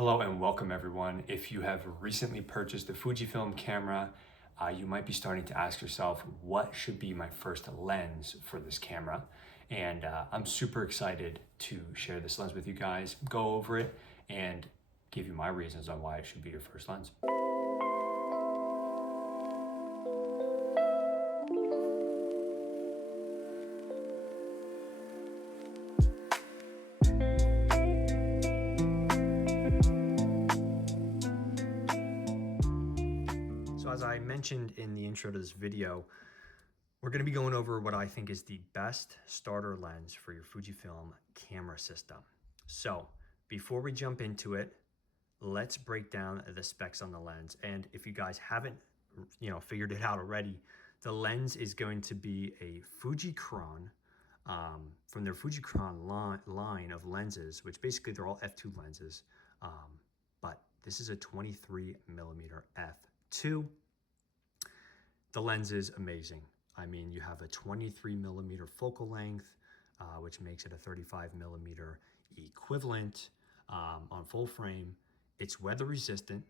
Hello and welcome everyone. If you have recently purchased a Fujifilm camera, you might be starting to ask yourself, what should be my first lens for this camera? And I'm super excited to share this lens with you guys, go over it, and give you my reasons on why it should be your first lens. So as I mentioned in the intro to this video, we're going to be going over what I think is the best starter lens for your Fujifilm camera system. So before we jump into it, let's break down the specs on the lens. And if you guys haven't, figured it out already, the lens is going to be a Fujicron from their Fujicron line of lenses, which basically they're all f2 lenses. But this is a 23 millimeter f2. The lens is amazing. I mean, you have a 23 millimeter focal length, which makes it a 35 millimeter equivalent on full frame. It's weather resistant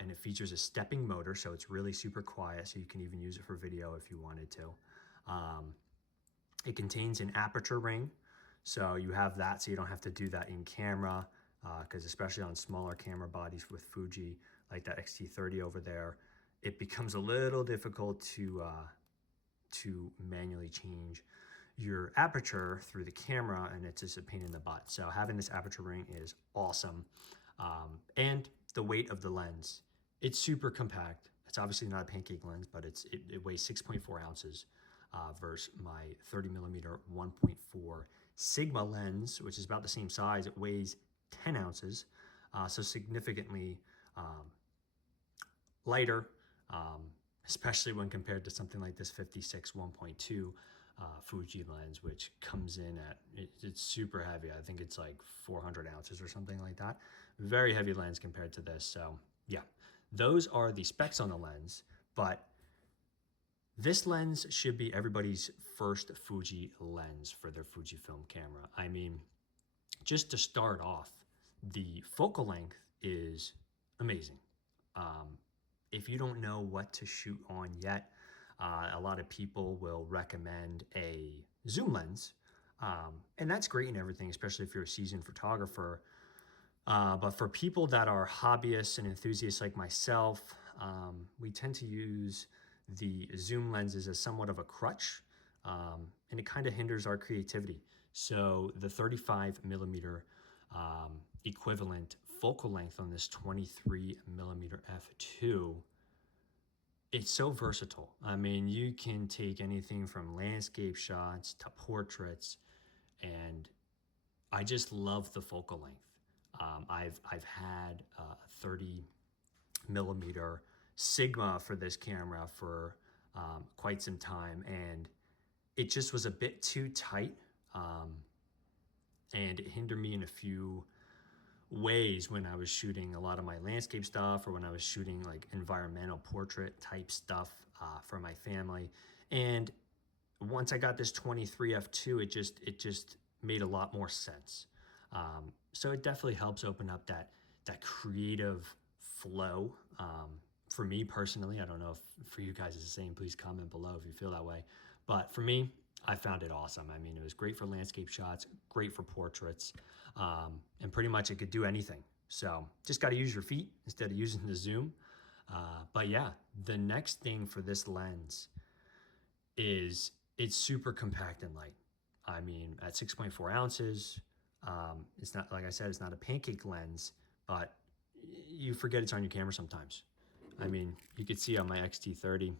and it features a stepping motor, so it's really super quiet, so you can even use it for video if you wanted to. It contains an aperture ring, so you have that so you don't have to do that in camera, because especially on smaller camera bodies with Fuji, like that X-T30 over there, it becomes a little difficult to manually change your aperture through the camera, and it's just a pain in the butt. So having this aperture ring is awesome. And the weight of the lens, it's super compact. It's obviously not a pancake lens, but it weighs 6.4 ounces versus my 30 millimeter 1.4 Sigma lens, which is about the same size. It weighs 10 ounces, so significantly lighter, especially when compared to something like this 56 1.2 Fuji lens, which comes in at, it's super heavy. I think it's like 400 ounces or something like that. Very heavy lens compared to this. So yeah, those are the specs on the lens, but this lens should be everybody's first Fuji lens for their Fujifilm camera. I mean, just to start off, the focal length is amazing. If you don't know what to shoot on yet, a lot of people will recommend a zoom lens. And that's great and everything, especially if you're a seasoned photographer. But for people that are hobbyists and enthusiasts like myself, we tend to use the zoom lenses as somewhat of a crutch, and it kind of hinders our creativity. So the 35 millimeter equivalent focal length on this 23 millimeter f2, it's so versatile. I mean, you can take anything from landscape shots to portraits, and I just love the focal length. I've had a 30 millimeter Sigma for this camera for quite some time, and it just was a bit too tight, and it hindered me in a few ways when I was shooting a lot of my landscape stuff, or when I was shooting like environmental portrait type stuff for my family. And once I got this 23 f2, it just made a lot more sense. So it definitely helps open up that creative flow. For me personally, I don't know if for you guys it's the same. Please comment below if you feel that way. But for me, I found it awesome. I mean, it was great for landscape shots, great for portraits, and pretty much it could do anything. So just got to use your feet instead of using the zoom. But yeah, the next thing for this lens is it's super compact and light. I mean, at 6.4 ounces, it's not, like I said, it's not a pancake lens, but you forget it's on your camera sometimes. I mean, you could see on my X-T30,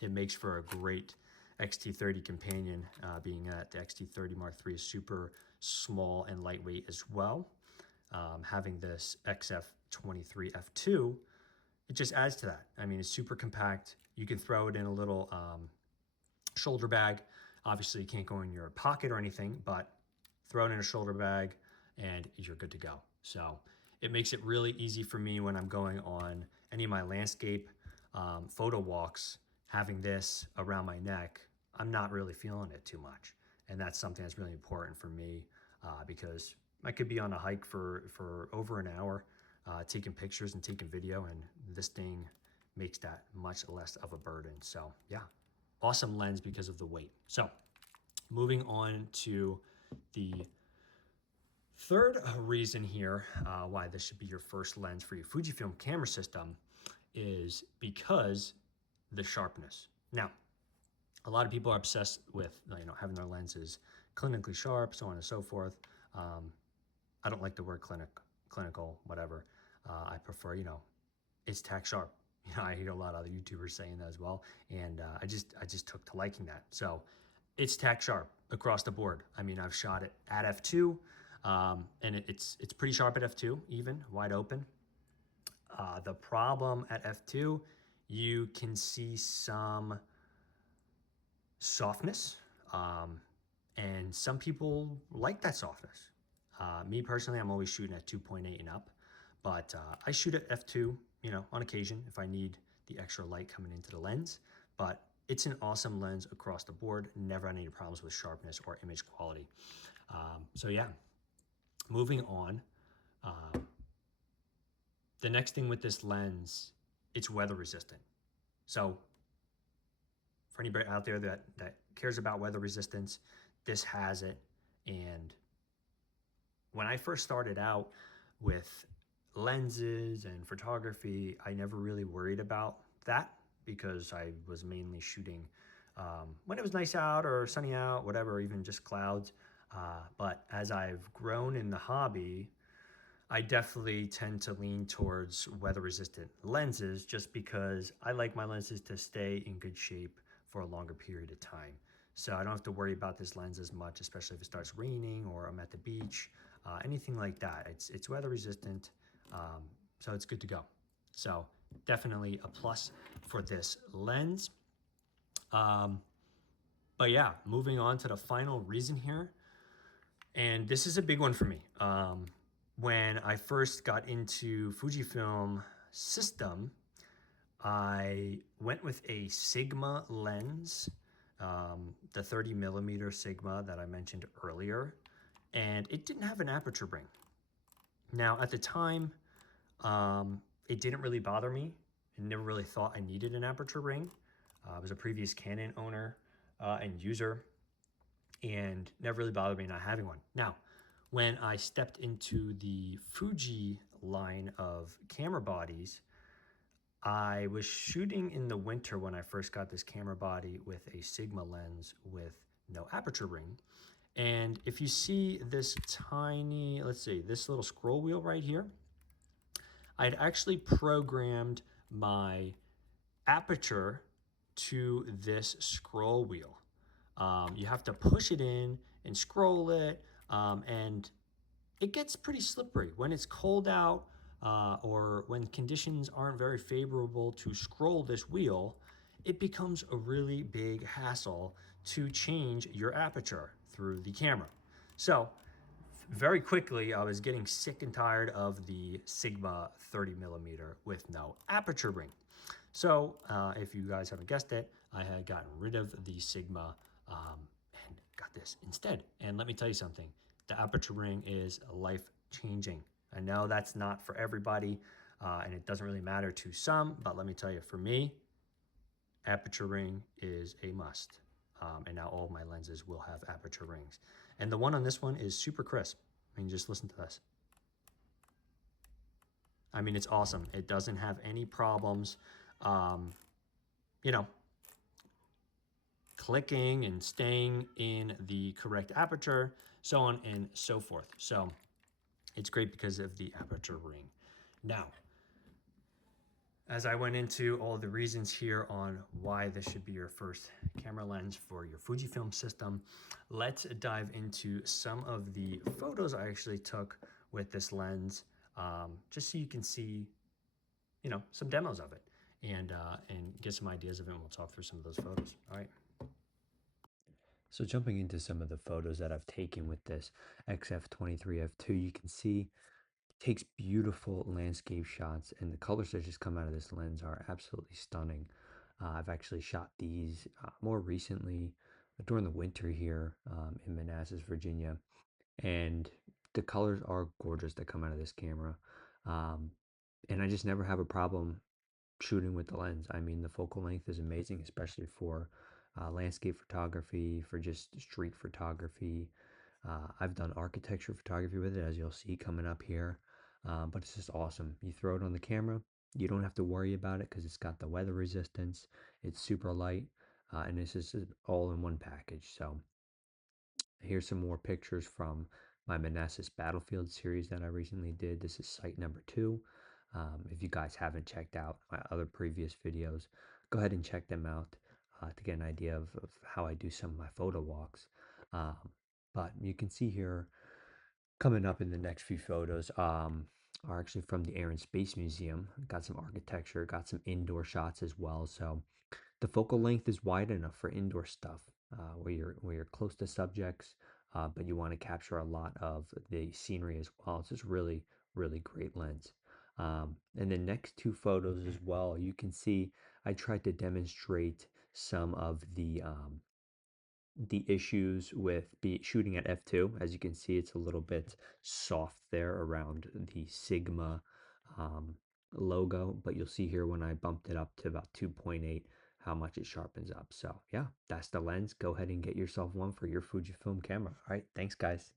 it makes for a great X-T30 companion, being that the X-T30 Mark III is super small and lightweight as well. Having this XF23 f2, it just adds to that. I mean, it's super compact. You can throw it in a little shoulder bag. Obviously, you can't go in your pocket or anything, but throw it in a shoulder bag and you're good to go. So it makes it really easy for me when I'm going on any of my landscape photo walks. Having this around my neck, I'm not really feeling it too much. And that's something that's really important for me, because I could be on a hike for over an hour, taking pictures and taking video, and this thing makes that much less of a burden. So yeah, awesome lens because of the weight. So moving on to the third reason here why this should be your first lens for your Fujifilm camera system is because the sharpness. Now, a lot of people are obsessed with having their lenses clinically sharp, so on and so forth. I don't like the word clinical, whatever. I prefer, it's tack sharp. I hear a lot of other YouTubers saying that as well, and I just took to liking that. So it's tack sharp across the board. I mean, I've shot it at f2, and it's pretty sharp at f2, even wide open. The problem at f2, you can see some softness, and some people like that softness. Me personally, I'm always shooting at 2.8 and up, but I shoot at f2, on occasion if I need the extra light coming into the lens. But it's an awesome lens across the board. Never had any problems with sharpness or image quality. So yeah, moving on. The next thing with this lens, it's weather resistant. So for anybody out there that cares about weather resistance, this has it. And when I first started out with lenses and photography, I never really worried about that because I was mainly shooting when it was nice out or sunny out, whatever, or even just clouds. But as I've grown in the hobby, I definitely tend to lean towards weather resistant lenses just because I like my lenses to stay in good shape for a longer period of time. So I don't have to worry about this lens as much, especially if it starts raining or I'm at the beach, anything like that. It's weather resistant, so it's good to go. So definitely a plus for this lens. But yeah, moving on to the final reason here, and this is a big one for me. When I first got into Fujifilm system, I went with a Sigma lens, the 30 millimeter Sigma that I mentioned earlier, and it didn't have an aperture ring. Now at the time, it didn't really bother me. I never really thought I needed an aperture ring. I was a previous Canon owner and user, and never really bothered me not having one. Now, when I stepped into the Fuji line of camera bodies, I was shooting in the winter when I first got this camera body with a Sigma lens with no aperture ring. And if you see this tiny, let's see, this little scroll wheel right here, I'd actually programmed my aperture to this scroll wheel. You have to push it in and scroll it, and it gets pretty slippery when it's cold out, or when conditions aren't very favorable to scroll this wheel. It becomes a really big hassle to change your aperture through the camera. So very quickly, I was getting sick and tired of the Sigma 30 millimeter with no aperture ring. So if you guys haven't guessed it, I had gotten rid of the Sigma and got this instead. And let me tell you something, the aperture ring is life-changing. I know that's not for everybody, and it doesn't really matter to some, but let me tell you, for me, aperture ring is a must. And now all my lenses will have aperture rings. And the one on this one is super crisp. I mean, just listen to this. I mean, it's awesome. It doesn't have any problems, you know, clicking and staying in the correct aperture, so on and so forth. So it's great because of the aperture ring. Now, as I went into all the reasons here on why this should be your first camera lens for your Fujifilm system, let's dive into some of the photos I actually took with this lens, just so you can see, some demos of it and get some ideas of it, and we'll talk through some of those photos. All right. So jumping into some of the photos that I've taken with this XF23F2, you can see it takes beautiful landscape shots, and the colors that just come out of this lens are absolutely stunning. I've actually shot these more recently during the winter here in Manassas, Virginia, and the colors are gorgeous that come out of this camera. Um, and I just never have a problem shooting with the lens. I mean, the focal length is amazing, especially for landscape photography, for just street photography. I've done architecture photography with it, as you'll see coming up here. But it's just awesome. You throw it on the camera, you don't have to worry about it because it's got the weather resistance. It's super light, and this is all in one package. So here's some more pictures from my Manassas Battlefield series that I recently did. This is site number 2. If you guys haven't checked out my other previous videos, go ahead and check them out to get an idea of how I do some of my photo walks. Um, but you can see here coming up in the next few photos are actually from the Air and Space Museum. Got some architecture, got some indoor shots as well. So the focal length is wide enough for indoor stuff where you're close to subjects, but you want to capture a lot of the scenery as well. It's just really great lens. And the next two photos as well, you can see I tried to demonstrate some of the issues with shooting at f2. As you can see, it's a little bit soft there around the Sigma um, logo, but you'll see here when I bumped it up to about 2.8 how much it sharpens up. So yeah, that's the lens. Go ahead and get yourself one for your Fujifilm camera. All right, thanks guys.